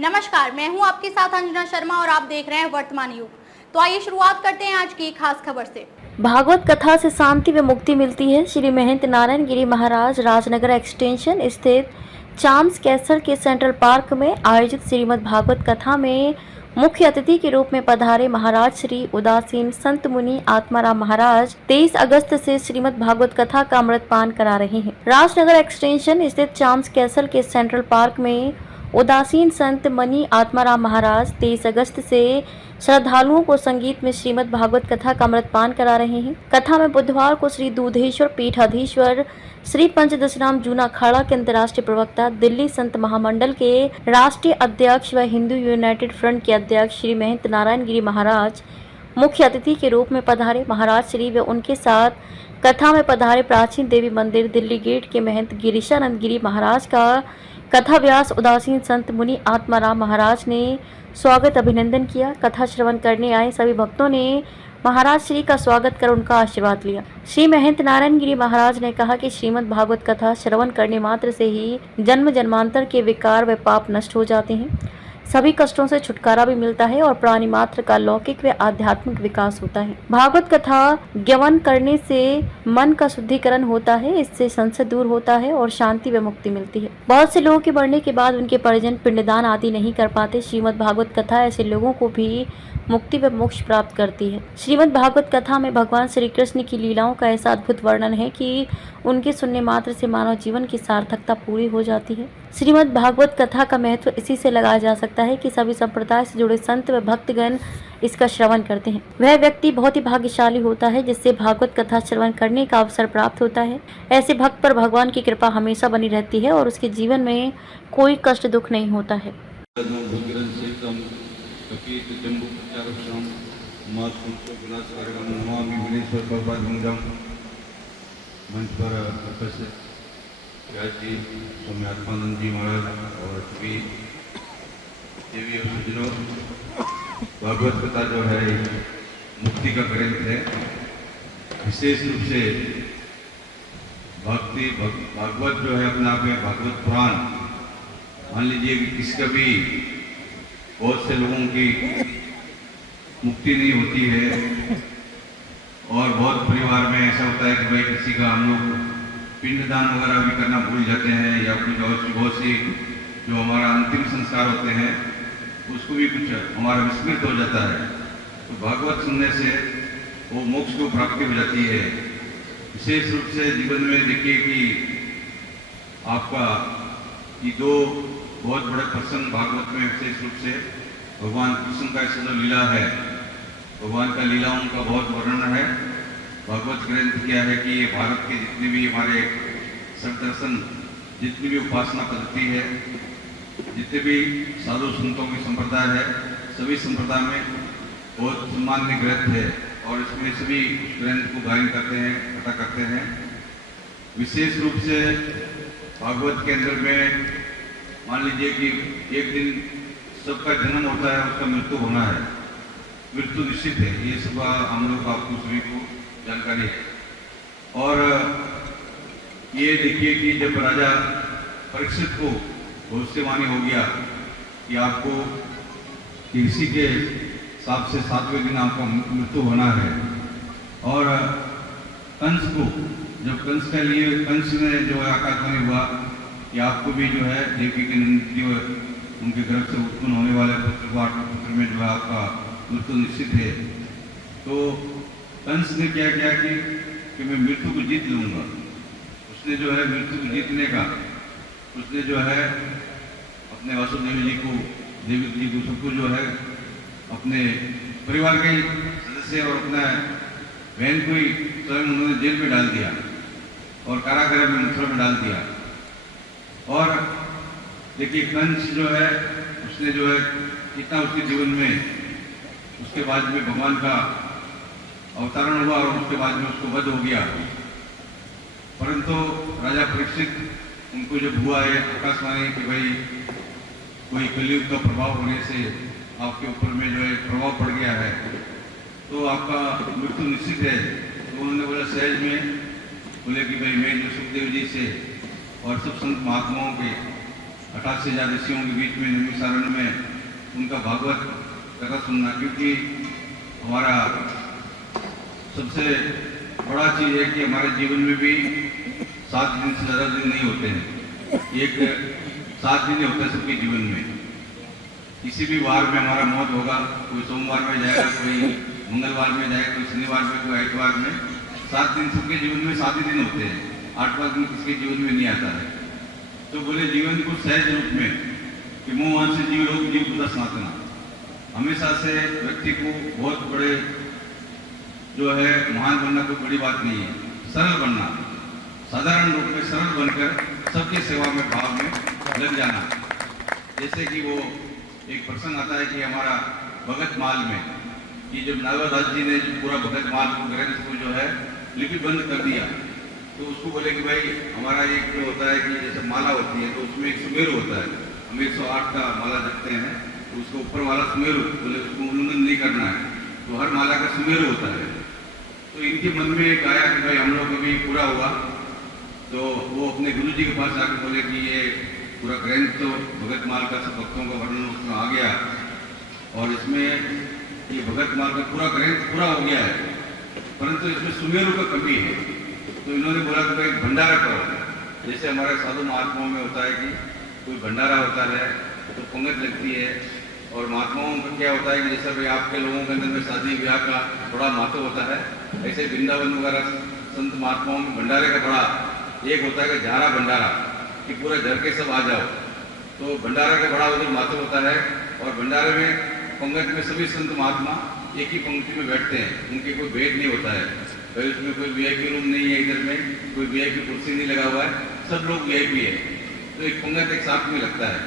नमस्कार, मैं हूं आपके साथ अंजना शर्मा और आप देख रहे हैं वर्तमान युग। तो आइए शुरुआत करते हैं आज की खास खबर से। भागवत कथा से शांति व मुक्ति मिलती है। श्री महंत नारायण गिरी महाराज राजनगर एक्सटेंशन स्थित चाम्स कैसल के सेंट्रल पार्क में आयोजित श्रीमद् भागवत कथा में मुख्य अतिथि के रूप में पधारे महाराज श्री उदासीन संत मुनि आत्माराम महाराज 23 अगस्त से श्रीमद् भागवत कथा का अमृतपान करा रहे हैं। राजनगर एक्सटेंशन स्थित चाम्स कैसल के सेंट्रल पार्क में उदासीन संत मनी आत्माराम महाराज 23 अगस्त से श्रद्धालुओं को संगीत में श्रीमद् भागवत कथा का अमृतपान करा रहे हैं। कथा में बुधवार को श्री दूधेश्वर पीठाधीश्वर श्री पंचदशराम जूना अखाड़ा के अंतर्राष्ट्रीय प्रवक्ता, दिल्ली संत महामंडल के राष्ट्रीय अध्यक्ष व हिंदू यूनाइटेड फ्रंट के अध्यक्ष श्री महंत नारायण गिरी महाराज मुख्य अतिथि के रूप में पधारे। महाराज श्री व उनके साथ कथा में पधारे प्राचीन देवी मंदिर दिल्ली गेट के महंत गिरीशानंद गिरी महाराज का कथा व्यास उदासीन संत मुनि आत्माराम महाराज ने स्वागत अभिनंदन किया। कथा श्रवण करने आए सभी भक्तों ने महाराज श्री का स्वागत कर उनका आशीर्वाद लिया। श्री महंत नारायण गिरी महाराज ने कहा कि श्रीमद् भागवत कथा श्रवण करने मात्र से ही जन्म जन्मांतर के विकार व पाप नष्ट हो जाते हैं, सभी कष्टों से छुटकारा भी मिलता है और प्राणी मात्र का लौकिक व आध्यात्मिक विकास होता है। भागवत कथा ज्ञान करने से मन का शुद्धिकरण होता है, इससे संशय दूर होता है और शांति व मुक्ति मिलती है। बहुत से लोगों के मरने के बाद उनके परिजन पिंडदान आदि नहीं कर पाते। श्रीमद् भागवत कथा ऐसे लोगों को भी मुक्ति व मोक्ष प्राप्त करती है। श्रीमद् भागवत कथा में भगवान श्री कृष्ण की लीलाओं का ऐसा अद्भुत वर्णन है कि उनके सुनने मात्र से मानव जीवन की सार्थकता पूरी हो जाती है। श्रीमद् भागवत कथा का महत्व इसी से लगाया जा सकता है कि सभी संप्रदाय से जुड़े संत व भक्तगण इसका श्रवण करते हैं। वह व्यक्ति बहुत ही भाग्यशाली होता है जिससे भागवत कथा श्रवण करने का अवसर प्राप्त होता है। ऐसे भक्त पर भगवान की कृपा हमेशा बनी रहती है और उसके जीवन में कोई कष्ट दुख नहीं होता है। मंच पर उपस्थित व्यास जी, स्वामी आत्मानंद जी महाराज और सभी देवी और सज्जनों, भागवत कथा जो है मुक्ति का ग्रंथ है। विशेष रूप से भागवत जो है अपने आप में भागवत पुराण, मान लीजिए कि किसका भी बहुत से लोगों की मुक्ति नहीं होती है और बहुत परिवार में ऐसा होता है कि भाई किसी का हम लोग पिंडदान वगैरह भी करना भूल जाते हैं या कुछ बहुत सी जो हमारा अंतिम संस्कार होते हैं उसको भी कुछ हमारा विस्मृत हो जाता है। तो भागवत सुनने से वो मोक्ष को प्राप्ति हो जाती है। विशेष रूप से जीवन में देखिए कि आपका ये दो बहुत बड़े प्रसंग भागवत में विशेष रूप से भगवान कृष्ण का ऐसा जो लीला है, भगवान का लीलाओं का बहुत वर्णन है। भागवत ग्रंथ क्या है कि ये भारत के जितने भी हमारे सदर्शन, जितनी भी उपासना पद्धति है, जितने भी साधु संतों की संप्रदाय है, सभी संप्रदाय में बहुत सम्मान्य ग्रंथ है और इसमें सभी ग्रंथ को गायन करते हैं, कथा करते हैं। विशेष रूप से भागवत के अंदर में मान लीजिए कि एक दिन सबका जन्म होता है, उसका मृत्यु होना है, मृत्यु निश्चित है, ये सब हम लोग आपको सभी को जानकारी है। और ये देखिए कि जब राजा परीक्षित को भविष्यवाणी हो गया कि आपको किसी के हिसाब से 7वें दिन आपका मृत्यु होना है, और कंस को जब कंस के लिए कंस ने जो है आकाशवाणी हुआ कि आपको भी जो है देवी के जो उनके गर्भ से उत्पन्न होने वाले पुत्र में जो है आपका मृत्यु निश्चित है। तो कंस ने क्या किया कि मैं मृत्यु को जीत लूंगा। उसने जो है मृत्यु को जीतने का उसने जो है अपने वासुदेव जी को, देवी जी को, सबको जो है अपने परिवार के सदस्य और अपना बहन को ही स्वयं उन्होंने जेल में डाल दिया और कारागृह में मथुरा में डाल दिया। और देखिए कंस जो है उसने जो है कितना उसके जीवन में उसके बाद में भगवान का अवतरण हुआ और उसके बाद में उसको वध हो गया। परंतु राजा परीक्षित उनको जब हुआ है आकाशवाणी कि भाई कोई कलयुग का प्रभाव होने से आपके ऊपर में जो है प्रभाव पड़ गया है, तो आपका मृत्यु निश्चित है। तो उन्होंने बोला सहज में बोले कि भाई मैं जो सुखदेव जी से और सब संत महात्माओं के 88,000 ऋषियों के बीच में नैमिषारण्य में उनका भागवत कथा सुनना, क्योंकि हमारा सबसे बड़ा चीज़ है कि हमारे जीवन में भी 7 दिन से ज़्यादा दिन नहीं होते हैं। एक 7 दिन होता है सबके जीवन में। किसी भी वार में हमारा मौत होगा, कोई सोमवार में जाएगा, कोई मंगलवार में जाएगा, कोई शनिवार में, कोई आइतवार में। 7 दिन सबके जीवन में 7 ही दिन होते हैं, 8वां दिन किसके जीवन में नहीं आता है। तो बोले जीवन को सहज रूप में कि मोह से जीव लोग जीव बुधा सनातना, हमेशा से व्यक्ति को बहुत बड़े जो है महान बनना कोई बड़ी बात नहीं है। सरल बनना, साधारण रूप में सरल बनकर सबकी सेवा में भाव में लग जाना। जैसे कि वो एक प्रसंग आता है कि हमारा भगत माल में कि जब नागरदास जी ने जो पूरा भगत माल को ग्रंथ को जो है लिपिबंद कर दिया, तो उसको बोले कि भाई हमारा एक जो होता है कि जैसे माला होती है तो उसमें एक सुमेरु होता है, हम 108 का माला जपते हैं, तो उसको ऊपर वाला सुमेरु बोले उसको उल्लंघन नहीं करना है, तो हर माला का सुमेरु होता है। तो इनके मन में एक आया कि भाई हम लोग अभी पूरा हुआ, तो वो अपने गुरु जी के पास आकर बोले कि ये पूरा ग्रंथ तो भगत माल का सब भक्तों का वर्णन उसमें आ गया और इसमें ये भगत माल का पूरा ग्रंथ पूरा हो गया है, परंतु इसमें सुमेरु का कमी है। तो इन्होंने बोला कि भाई भंडारा करो। जैसे हमारे साधु महात्माओं में होता है कि कोई भंडारा होता है तो पंगत लगती है, और महात्माओं का क्या होता है कि जैसे भाई आपके लोगों के अंदर में शादी ब्याह का बड़ा महत्व होता है, ऐसे वृंदावन वगैरह संत महात्माओं में भंडारे का बड़ा एक होता है कि झारा भंडारा, कि पूरे घर के सब आ जाओ। तो भंडारा का बड़ा उधर महत्व होता है, और भंडारे में पंगत में सभी संत महात्मा एक ही पंक्ति में बैठते हैं, उनके कोई भेद नहीं होता है। भाई उसमें कोई वीआईपी रूम नहीं है, इधर में कोई वीआईपी कुर्सी नहीं लगा हुआ है, सब लोग वीआईपी है, तो एक पंगत एक साथ में लगता है।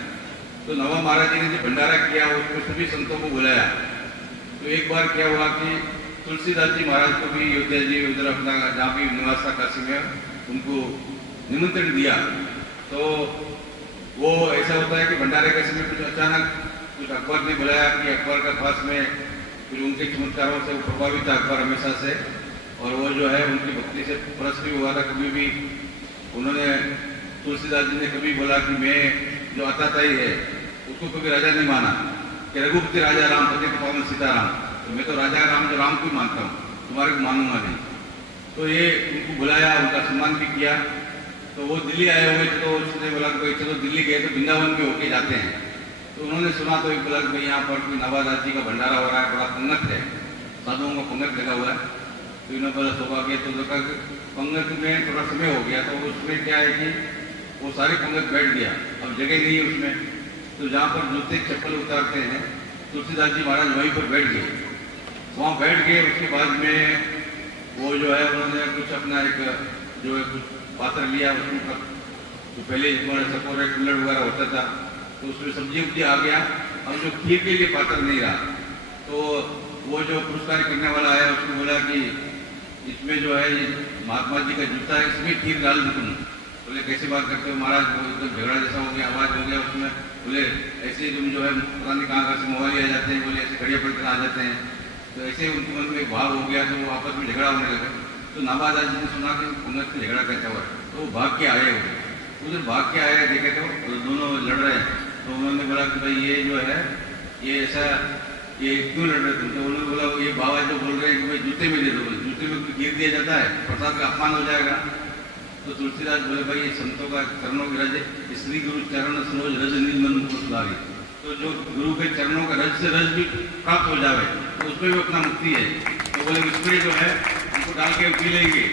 तो नवा महाराज जी ने जो भंडारा किया उसमें सभी संतों को बुलाया। तो एक बार क्या हुआ कि तुलसीदास जी महाराज को भी अयोध्या जी उधर अपना जहाँ भी निवास था काशी में, उनको निमंत्रण दिया। तो वो ऐसा होता है कि भंडारे के समय कुछ अचानक कुछ अकबर ने बुलाया कि अकबर के पास में कुछ उनके चमत्कारों से प्रभावित था अकबर हमेशा से, और वो जो है उनकी भक्ति से प्रश्न भी हुआ था। कभी भी उन्होंने तुलसीदास जी ने कभी बोला कि मैं जो आताताई है उसको कभी राजा नहीं माना, कि रघुपति राजा राम पति पवन सीताराम, तो मैं तो राजा राम जो राम को ही मानता हूँ, तुम्हारे को मानूंगा नहीं। तो ये उनको बुलाया, उनका सम्मान भी किया। तो वो दिल्ली आए हुए थे, तो उसने बोला कि चलो दिल्ली गए तो वृंदावन भी होके जाते हैं। तो उन्होंने सुना तो एक बोला कि भाई यहाँ पर कोई नवादास जी का भंडारा हो रहा है, बड़ा पंगत है, साधुओं का पंगत लगा हुआ है। तो इन्होंने बोला सौभाग्य, तो देखा कि पंगत में थोड़ा समय हो गया, तो उसमें क्या है कि वो सारी पंगत बैठ गया, अब जगह नहीं है उसमें। तो जहाँ पर जूते चप्पल उतारते हैं तुलसीदास जी महाराज वहीं पर बैठ गए, वहाँ बैठ गए। उसके बाद में वो जो है उन्होंने कुछ अपना एक जो है कुछ पात्र लिया, उसमें तो पहले सकोरे कुल्लड़ वगैरह होता था, तो उसमें सब्जी उब्जी आ गया। अब जो खीर के लिए पात्र नहीं रहा, तो वो जो पुरस्कार करने वाला आया उसने बोला कि इसमें जो है ये महात्मा जी का जूता है, इसमें खीर डाल दो तुम। बोले कैसे बात करते हो महाराज, वो एकदम झगड़ा जैसा हो गया, आवाज हो गया उसमें। बोले ऐसे ही तुम जो है पता नहीं कहाँ से मोबाइल आ जाते हैं, बोले ऐसे खड़िया पड़कर आ जाते हैं। तो ऐसे उनके मन में एक भाव हो गया, तो वो आपस में झगड़ा होने लगा। तो नाबादास जी ने सुना कि पंगत में झगड़ा कैसा हुआ, तो वो भाग के आए, उधर भाग के आए, देखे तो दोनों लड़ रहे हैं। तो उन्होंने बोला कि भाई ये जो है ये ऐसा ये क्यों लड़ रहे थे। तो उन्होंने बोला ये बाबा जो बोल रहे हैं कि भाई जूते में दे दो, जूते में गिर दिया जाता है, प्रसाद का अपमान हो जाएगा। तो तुलसीदास बोले भाई ये संतों का चरणों की रज, श्री गुरु चरण सरोज रज निज मन मुकुर सुधारी। तो जो गुरु के चरणों का रज से रज भी प्राप्त हो जाए तो उसमें भी अपना मुक्ति है। तो बोले उसमें जो है उनको डाल के पी लेंगे।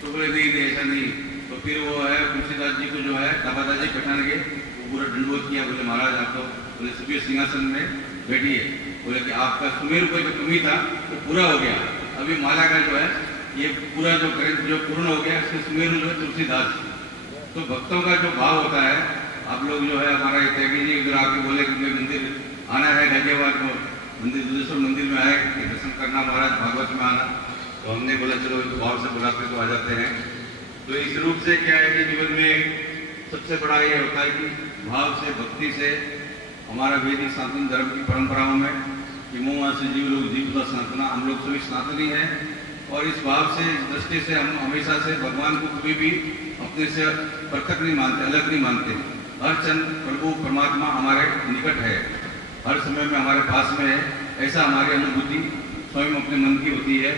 तो बोले नहीं ऐसा नहीं। तो फिर वो है तुलसीदास जी को जो है नाबादास जी बैठाने गए, वो पूरा दंडवत किया। बोले महाराज आप तो बोले सभी सिंहासन में बैठिए। बोले कि आपका सुमेरु का जो कमी था वो पूरा हो गया, अभी माला का जो है ये पूरा जो ग्रंथ जो पूर्ण हो गया, इसके सुमेरु जो है तुलसीदास। तो भक्तों का जो भाव होता है, आप लोग जो है हमारा त्यागी जी उधर आके बोले कि मंदिर आना है गाजियाबाद को, मंदिर दुधेश्वर मंदिर में आए दर्शन करना, महाराज भागवत में आना। तो हमने बोला चलो इस भाव से बुलाते तो आ जाते हैं। तो इस रूप से क्या है कि जीवन में सबसे बड़ा ये होता है कि भाव से भक्ति से हमारा वैदिक सनातन धर्म की परंपराओं में कि मुँह से जीव लोग जीव का सनातना, हम लोग सभी सनातनी हैं। और इस भाव से इस दृष्टि से हम हमेशा से भगवान को कभी भी अपने से पृथक नहीं मानते, अलग नहीं मानते। हर क्षण प्रभु परमात्मा हमारे निकट है, हर समय में हमारे पास में है। ऐसा हमारी अनुभूति स्वयं अपने मन की होती है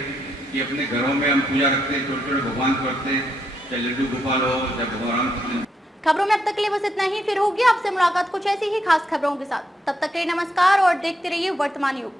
कि अपने घरों में हम पूजा करते हैं, छोटे छोटे भगवान को रखते हैं, चाहे लड्डू गोपाल हो, चाहे भगवान रामकृष्ण। खबरों में अब तक के लिए बस इतना ही। फिर होगी आपसे मुलाकात कुछ ऐसी ही खास खबरों के साथ। तब तक के लिए नमस्कार और देखते रहिए वर्तमान युग।